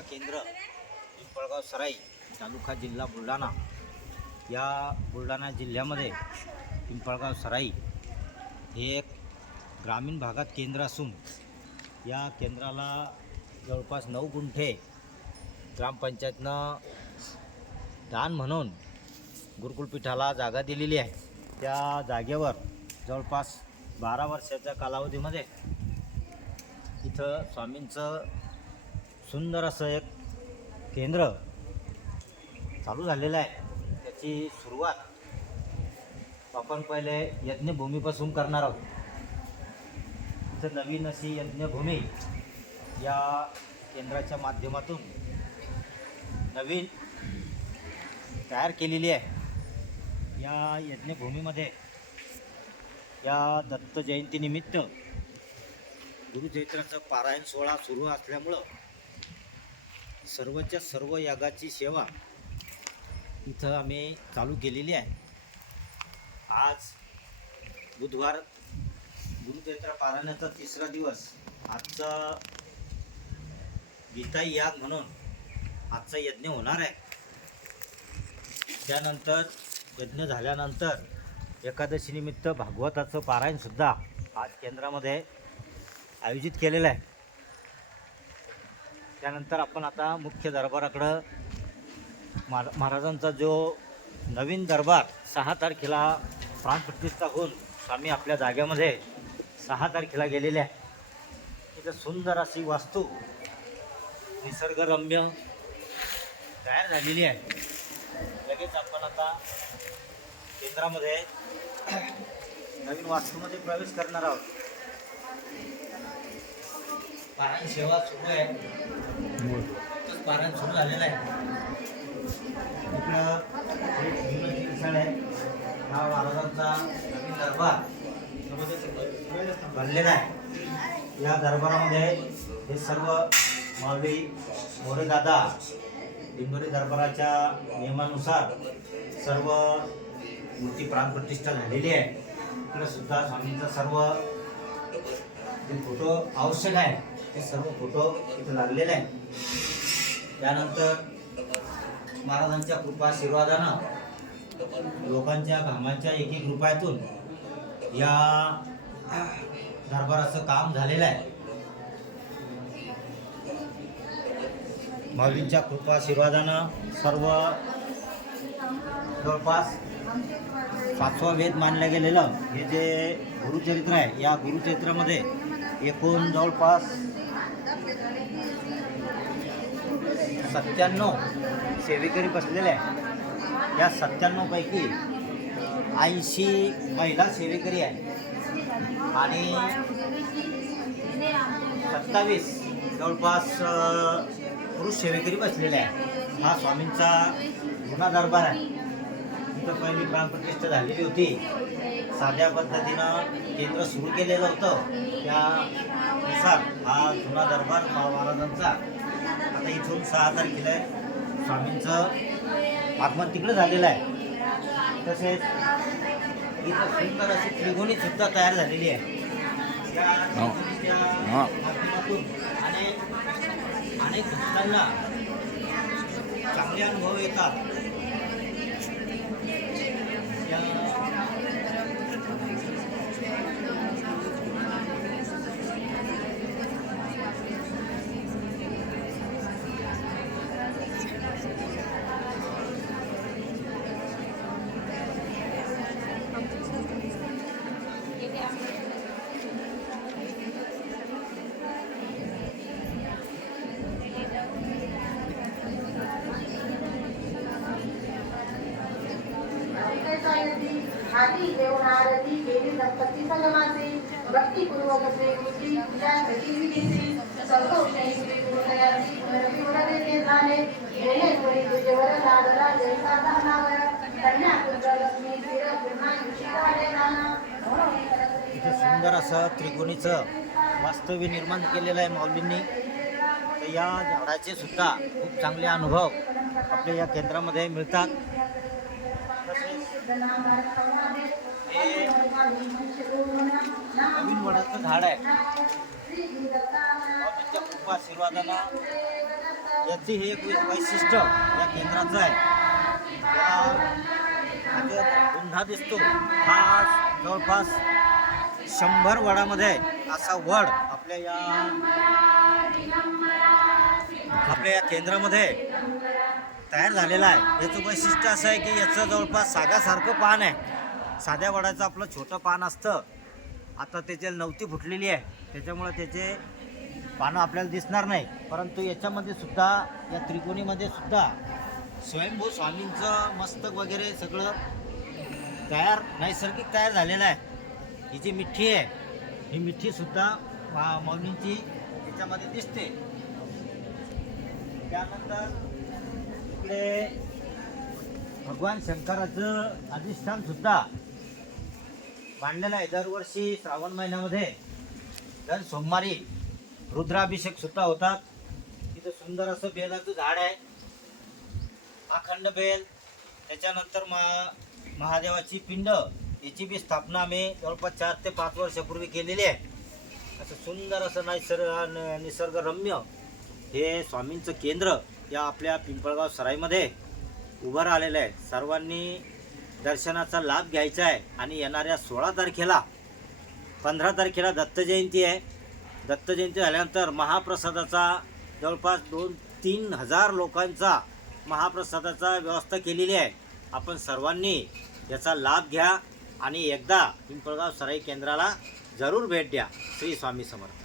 सेवा केंद्र पिंपळगाव सराई तालुका जिल्हा बुलढाणा। या बुलढाणा जिल्ह्यामध्ये पिंपळगाव सराई हे एक ग्रामीण भागात केंद्र असून या केंद्राला जवळपास 9 गुंठे ग्रामपंचायतनं दान म्हणून गुरुकुलपीठाला जागा दिलेली आहे। त्या जागेवर जवळपास 12 वर्षाच्या कालावधीमध्ये इथं स्वामींचं सुंदर असं एक केंद्र चालू झालेलं आहे। त्याची सुरुवात आपण पहिले यज्ञभूमीपासून करणार आहोत। इथं नवीन अशी यज्ञभूमी या केंद्राच्या माध्यमातून नवीन तयार केलेली आहे। या यज्ञभूमीमध्ये या दत्त जयंतीनिमित्त गुरुचैत्राचं पारायण सोहळा सुरू असल्यामुळं सर्वच्या सर्व यागाची सेवा इथं आम्ही चालू केलेली आहे। आज बुधवार गुरुचैत्र पारायणाचा 3रा दिवस। आजचा गीता याग म्हणून आजचा यज्ञ होणार आहे। त्यानंतर यज्ञ झाल्यानंतर एकादशीनिमित्त भागवताचं पारायणसुद्धा आज केंद्रामध्ये आयोजित केलेलं आहे। त्यानंतर आपण आता मुख्य दरबाराकडं महाराजांचा जो नवीन दरबार 6 तारखेला प्राणप्रतिष्ठा होऊन स्वामी आपल्या जागेमध्ये 6 तारखेला गेलेले आहे। तिथं सुंदर अशी वास्तू निसर्गरम्य तयार झालेली आहे। लगेच आपण आता केंद्रामध्ये नवीन वास्तूमध्ये प्रवेश करणार आहोत। पारायण सेवा सुरू आहे। पारायण सुरू झालेलं आहे। इकडं आहे हा महाराजांचा नवीन दरबार भरलेला आहे। या दरबारामध्ये हे सर्व माऊली मोरेदादा दिंडोरी दरबाराच्या नियमानुसार सर्व मूर्ती प्राणप्रतिष्ठा झालेली आहे। इकडे सुद्धा स्वामींचा सर्व जे फोटो आवश्यक आहे ते सर्व फोटो इथे लागलेले आहे। त्यानंतर महाराजांच्या कृपा आशीर्वादानं लोकांच्या घामाच्या 1-1 रुपयातून या दरबाराचं काम झालेलं आहे। माऊलींच्या कृपा आशीर्वादानं सर्व जवळपास 5वा वेद मानलं गेलेलं हे जे गुरुचरित्र आहे, या गुरुचरित्रामध्ये एकूण जवळपास 97 सेवेकरी बसलेले आहे। या 97 पैकी 80 महिला सेवेकरी आहे आणि 27 जवळपास पुरुष सेवेकरी बसलेले आहे। हा स्वामींचा जुना दरबार आहे। इथं पहिली प्राणप्रतिष्ठा झालेली होती। साध्या पद्धतीनं केंद्र सुरू केलेलं होतं। त्यानुसार हा जुना दरबार महाराजांचा आता इथून 6 तारखेला स्वामींचं आगमन तिकडे झालेलं आहे। तसेच इथं सुंदर अशी त्रिगुणी सुद्धा तयार झालेली आहे। या माध्यमातून अनेक भक्तांना चांगले अनुभव येतात। आधी देवनारती केली दंपती संगमाचे भक्तीपूर्वक असे गुरुची पूजा गतिविधीची संतोषी श्री गुरुदयाची पुनर्विवरणे झाले। येणे मुळी तुझेवर लाडला जैसा दानावर कन्यापुत्र लक्ष्मी स्थिर ब्रह्मांशी झाले नाना। इथे सुंदर असं त्रिकोणीचं वास्तव्य निर्माण केलेलं आहे माऊलींनी। तर या झाडाचे सुद्धा खूप चांगले अनुभव आपल्या या केंद्रामध्ये मिळतात। नवीन वडाचं झाड आहे। त्यांच्या खूप आशीर्वादानं याची हे एक वैशिष्ट्य या केंद्राचं आहे. पुन्हा दिसतो हा जवळपास 100 वडामध्ये असा वड आपल्या या केंद्रामध्ये तयार झालेला आहे. याचं वैशिष्ट्य असं आहे की याचं जवळपास सागासारखं पान आहे. साध्या वडाचं आपलं छोटं पान असतं, आता त्याची नवती फुटलेली आहे, त्याच्यामुळे त्याचे पानं आपल्याला दिसणार नाही. परंतु याच्यामध्ये सुद्धा, या त्रिकोणीमध्ये सुद्धा स्वयंभू स्वामींचं मस्तक वगैरे सगळं नैसर्गिक तयार झालेलं आहे. ही जी मिठी आहे, ही मिठी सुद्धा मौनींची याच्यामध्ये दिसते. त्यानंतर इकडे भगवान शंकराचं अधिष्ठान सुद्धा मांडलेलं आहे. दरवर्षी श्रावण महिन्यामध्ये दर सोमवारी रुद्राभिषेक सुद्धा होतात. तिथं सुंदर असं बेलाचं झाड आहे, अखंड बेल. त्याच्यानंतर महादेवाची पिंड, याची बी स्थापना आम्ही जवळपास 4 ते 5 वर्षापूर्वी केलेली आहे. असं सुंदर असं निसर्गरम्य हे स्वामींचं केंद्र या आपल्या पिंपळगाव सराईमध्ये उभं राहिलेलं आहे. सर्वांनी दर्शनाचा लाभ घ्यायचा आहे. आणि येणाऱ्या 16 तारखेला, 15 तारखेला दत्त जयंती आहे. दत्त जयंती झाल्यानंतर महाप्रसादाचा जवळपास 2-3 हजार लोकांचा महाप्रसादाचा व्यवस्था केलेली आहे. आपण सर्वांनी याचा लाभ घ्या आणि एकदा पिंपळगाव सराई केंद्राला जरूर भेट द्या. श्री स्वामी समर्थ.